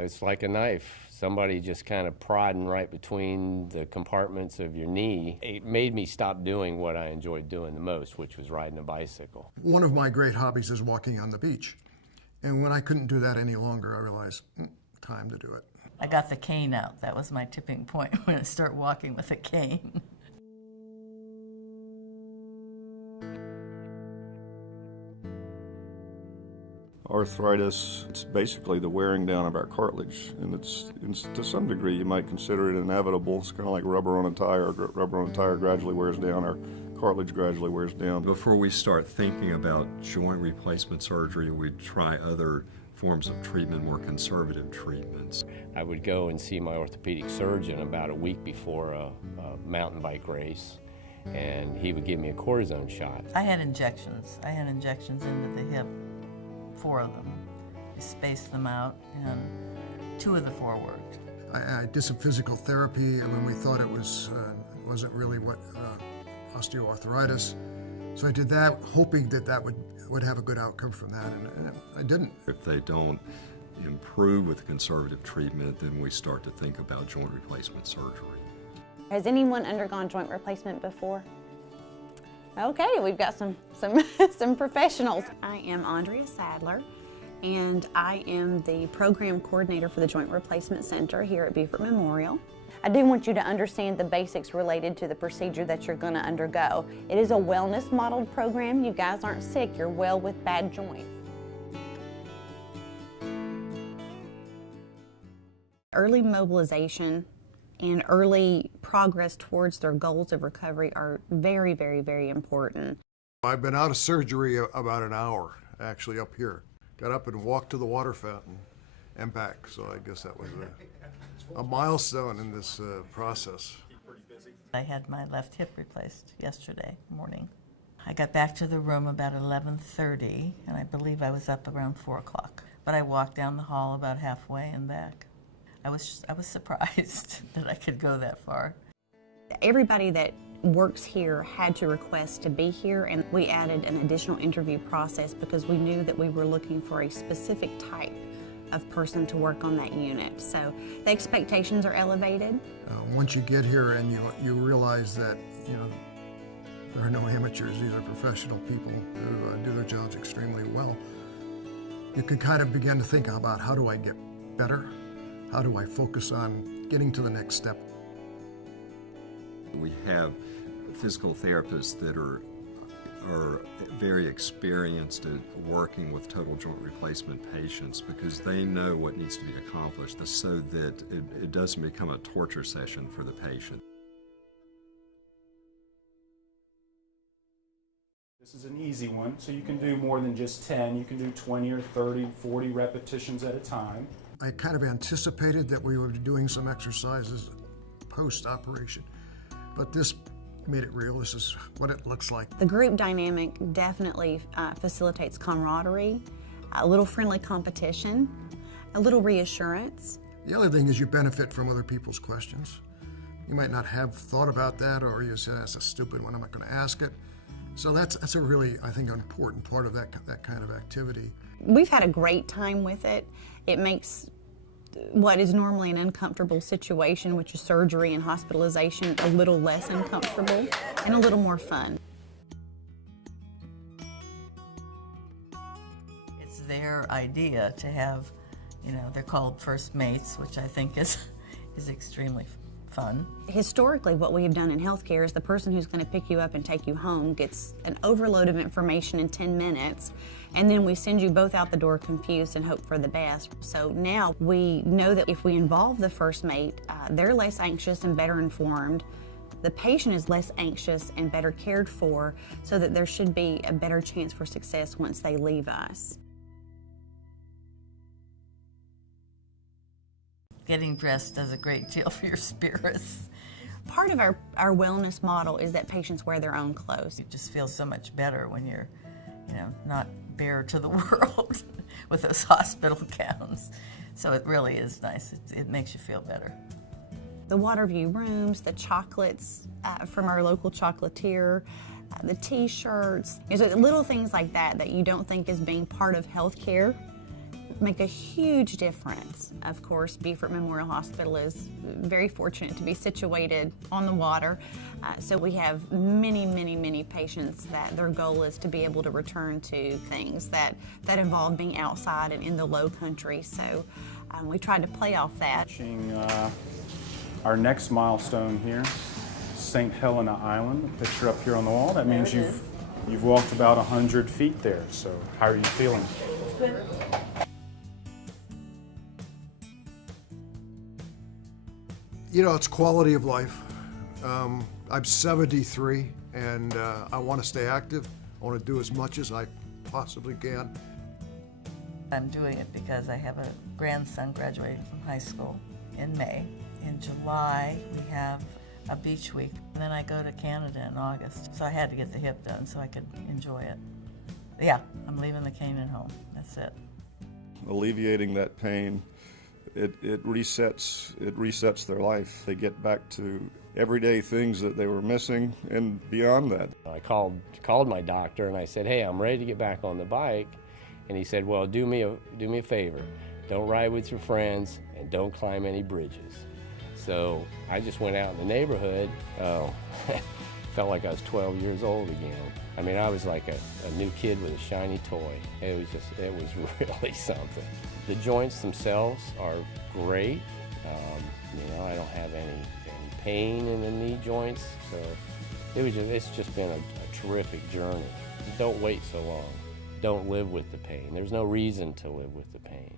It's like a knife, somebody just kind of prodding right between the compartments of your knee. It made me stop doing what I enjoyed doing the most, which was riding a bicycle. One of my great hobbies is walking on the beach. And when I couldn't do that any longer, I realized, time to do it. I got the cane out. That was my tipping point, when I start walking with a cane. Arthritis, it's basically the wearing down of our cartilage, and it's to some degree you might consider it inevitable. It's kind of like rubber on a tire. Rubber on a tire gradually wears down, our cartilage gradually wears down. Before we start thinking about joint replacement surgery, we'd try other forms of treatment, more conservative treatments. I would go and see my orthopedic surgeon about a week before a mountain bike race, and he would give me a cortisone shot. I had injections. I had injections into the hip, 4 of them. I spaced them out, and 2 of the 4 worked. I did some physical therapy, and when we thought it wasn't really what osteoarthritis. So I did that, hoping that would have a good outcome from that, and I didn't. If they don't improve with conservative treatment, then we start to think about joint replacement surgery. Has anyone undergone joint replacement before? Okay, we've got some professionals. I am Andrea Sadler, and I am the program coordinator for the Joint Replacement Center here at Beaufort Memorial. I do want you to understand the basics related to the procedure that you're going to undergo. It is a wellness modeled program. You guys aren't sick, you're well with bad joints. Early mobilization and early progress towards their goals of recovery are very, very, very important. I've been out of surgery about an hour, actually, up here. Got up and walked to the water fountain and back, so I guess that was a milestone in this process. I had my left hip replaced yesterday morning. I got back to the room about 11:30, and I believe I was up around 4 o'clock. But I walked down the hall about halfway and back. I was surprised that I could go that far. Everybody that works here had to request to be here, and we added an additional interview process because we knew that we were looking for a specific type of person to work on that unit. So the expectations are elevated. Once you get here and you realize that there are no amateurs, these are professional people who do their jobs extremely well, you can kind of begin to think about, how do I get better? How do I focus on getting to the next step? We have physical therapists that are very experienced at working with total joint replacement patients because they know what needs to be accomplished so that it doesn't become a torture session for the patient. This is an easy one, so you can do more than just 10. You can do 20 or 30, 40 repetitions at a time. I kind of anticipated that we would be doing some exercises post-operation, but this made it real. This is what it looks like. The group dynamic definitely facilitates camaraderie, a little friendly competition, a little reassurance. The other thing is you benefit from other people's questions. You might not have thought about that, or you say, that's a stupid one, I'm not going to ask it. So that's a really, I think, an important part of that kind of activity. We've had a great time with it. It makes what is normally an uncomfortable situation, which is surgery and hospitalization, a little less uncomfortable and a little more fun. It's their idea to have, they're called first mates, which I think is extremely fun. Historically, what we have done in healthcare is the person who's going to pick you up and take you home gets an overload of information in 10 minutes, and then we send you both out the door confused and hope for the best. So now we know that if we involve the first mate, they're less anxious and better informed. The patient is less anxious and better cared for, so that there should be a better chance for success once they leave us. Getting dressed does a great deal for your spirits. Part of our wellness model is that patients wear their own clothes. You just feel so much better when you're, not bare to the world with those hospital gowns. So it really is nice. It makes you feel better. The Waterview rooms, the chocolates from our local chocolatier, the t-shirts, little things like that you don't think is being part of healthcare, make a huge difference. Of course, Beaufort Memorial Hospital is very fortunate to be situated on the water, so we have many patients that their goal is to be able to return to things that involve being outside and in the low country. So we tried to play off that. Our next milestone here, St. Helena Island, the picture up here on the wall. That means you've walked about 100 feet there. So how are you feeling? Good. You know, it's quality of life. I'm 73, and I want to stay active. I want to do as much as I possibly can. I'm doing it because I have a grandson graduating from high school in May. In July, we have a beach week, and then I go to Canada in August. So I had to get the hip done so I could enjoy it. Yeah, I'm leaving the cane at home. That's it. Alleviating that pain, it resets their life. They get back to everyday things that they were missing and beyond that. I called my doctor and I said, hey, I'm ready to get back on the bike. And he said, well, do me a favor. Don't ride with your friends and don't climb any bridges. So I just went out in the neighborhood. Felt like I was 12 years old again. I mean, I was like a new kid with a shiny toy. It was really something. The joints themselves are great. You know, I don't have any pain in the knee joints, so it's just been a terrific journey. Don't wait so long. Don't live with the pain. There's no reason to live with the pain.